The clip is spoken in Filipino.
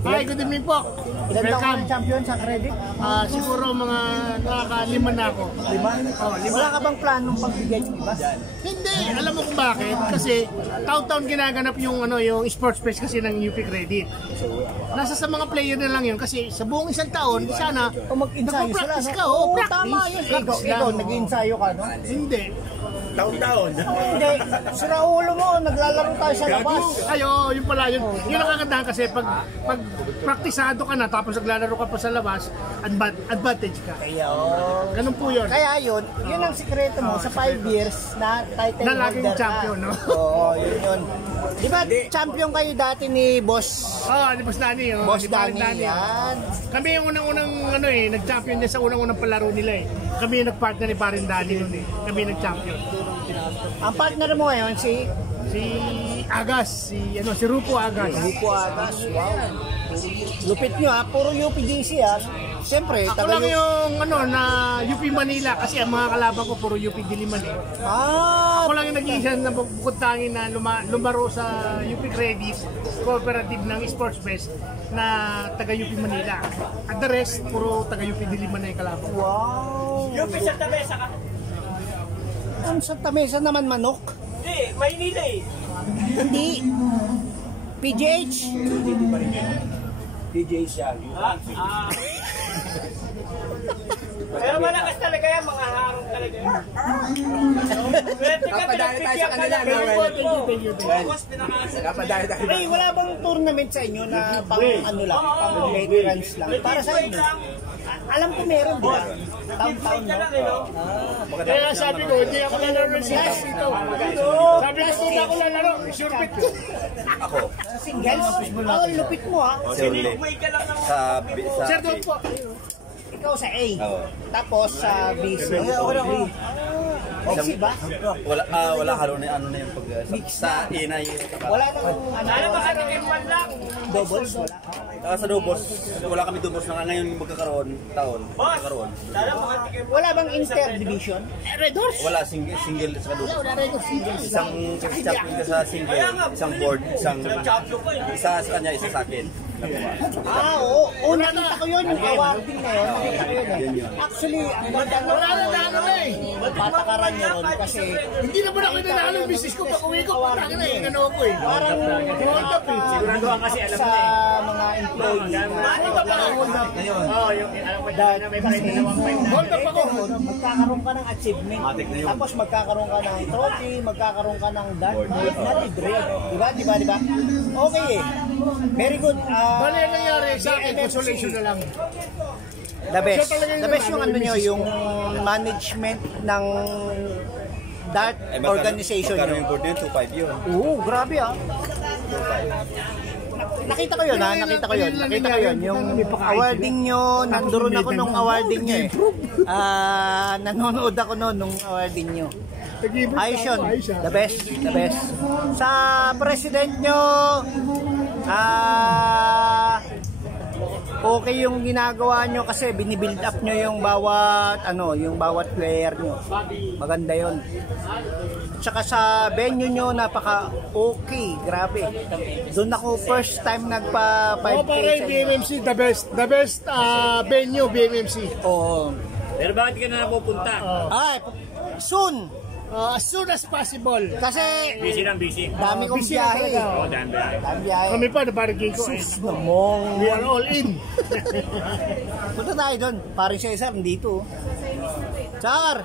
Hi, good evening po. Ilan taon ka ng champion sa credit? Siguro mga nakaka-5 na ako. 5? Oh, 5. Wala ka bang planong pagbigay ng iba? Hindi, alam mo kung bakit? Kasi taon-taon ginaganap yung yung sports page kasi ng UP Credit. Nasa sa mga player na lang yun kasi sa buong isang taon, sana mag-ensayo sila. practice ka. Oh, practice. Tama yun. Ikaw nag-ensayo ka, no? Hindi. Taon-taon. Hindi. Sira ulo mo, naglalaro tayo sa labas. Ayo, yun pala yun. Yun ang kagandahan kasi pag praktisado ka na tapos naglalaro ka pa sa labas, advantage ka. Ganun po yun. Kaya yun ang sikreto mo sa 5 years na title na holder laging champion, no? Oo, yun. Di ba champion kayo dati ni Boss? Ni Boss Danny. Boss Danny, yan. Kami yung unang-unang nag-champion niya sa unang-unang palaro nila eh. Kami yung nag-partner ni Parin Danny nun eh. Kami nag-champion. Ang partner mo ngayon si Agas, si Rupo Agas. Rupo Agas, wow. Lupit nyo puro UPGC Siyempre, ako lang yung na UP Manila kasi ang mga kalaban ko puro UP Diliman eh. Ako lang yung nag-iisa na bukod tangin na lumaro sa UP Credit Cooperative ng Sports Fest na taga UP Manila. At the rest, puro taga UP Diliman na yung kalaban. Wow! UP Santa Mesa ka? Ang Santa Mesa naman manok? Hindi, Maynila eh. Hindi. PGH? PGH siya. Pero malakas talaga yan, mga harang talaga yan. Kapadayo tayo sa kanila. Thank you. Kapadayo tayo. Hey, wala bang tournament sa inyo na pang pang veterans lang? Para sa inyo? Alam ko meron, di ba? Taon-taon, no? Kaya sabi ko, hindi ako lalaro ng singles dito. Sabi ko, hindi ako lalaro. Sure bet ko. Ako. Singles? Lupit mo Sinigmay ka lang ng... Sir, doon po. Ikaw sa A. Tapos sa B. Oxy ba? Wala halo na yung pag sa ina yung wala nang Sana makatikim man lang. doubles, wala. sa doubles, wala kami doubles na ngayon magkakaroon taon. Magkakaroon. Sana makatikim. Wala bang inter-division? Red Horse. Wala single sa doubles. Wala Red Horse singles. Isang champion ka sa single, isang board, isa sa kanya, isa sa akin. Oo. Nakita ko yun, yung awarding na yun. Nakita ko yun Actually, ang ganda na Wala na eh. patakaran niya ron kasi Hindi naman ako nanalo yung business ko pag uwi ko. Parang ko eh. parang Siguraduhan kasi alam sa na eh. mga employee na Hold up. Oo, yung alam ko na may parang dalawang five na. Hold up ako. magkakaroon ka ng achievement. Tapos magkakaroon ka ng trophy, magkakaroon ka ng dart na libre. Diba? Okay eh. Very good. Bale yung nangyari sa akin, consolation na lang. The best yung yung management ng dart organization Magkano nyo. yung board yun? 2.5 yun. Oo, grabe Nakita ko yun. Yung awarding nyo, nandoon ako nung awarding nyo eh. Nanonood ako nung awarding nyo. Ayos yun. The best. Sa president nyo, okay yung ginagawa nyo kasi binibuild up nyo yung bawat player nyo. Maganda yun. Tsaka sa venue nyo, napaka okay, grabe. Doon ako first time nagpa 5K sa inyo. BMMC, the best venue, BMMC. Oo. Pero bakit ka na napupunta? Soon. As soon as possible. Kasi Busy. dami kong busy na biyahe. talaga. Dami biyahe. Kami pa, nabarigay ko eh. We are all in. Punta tayo doon. Paring Cesar, nandito. Char!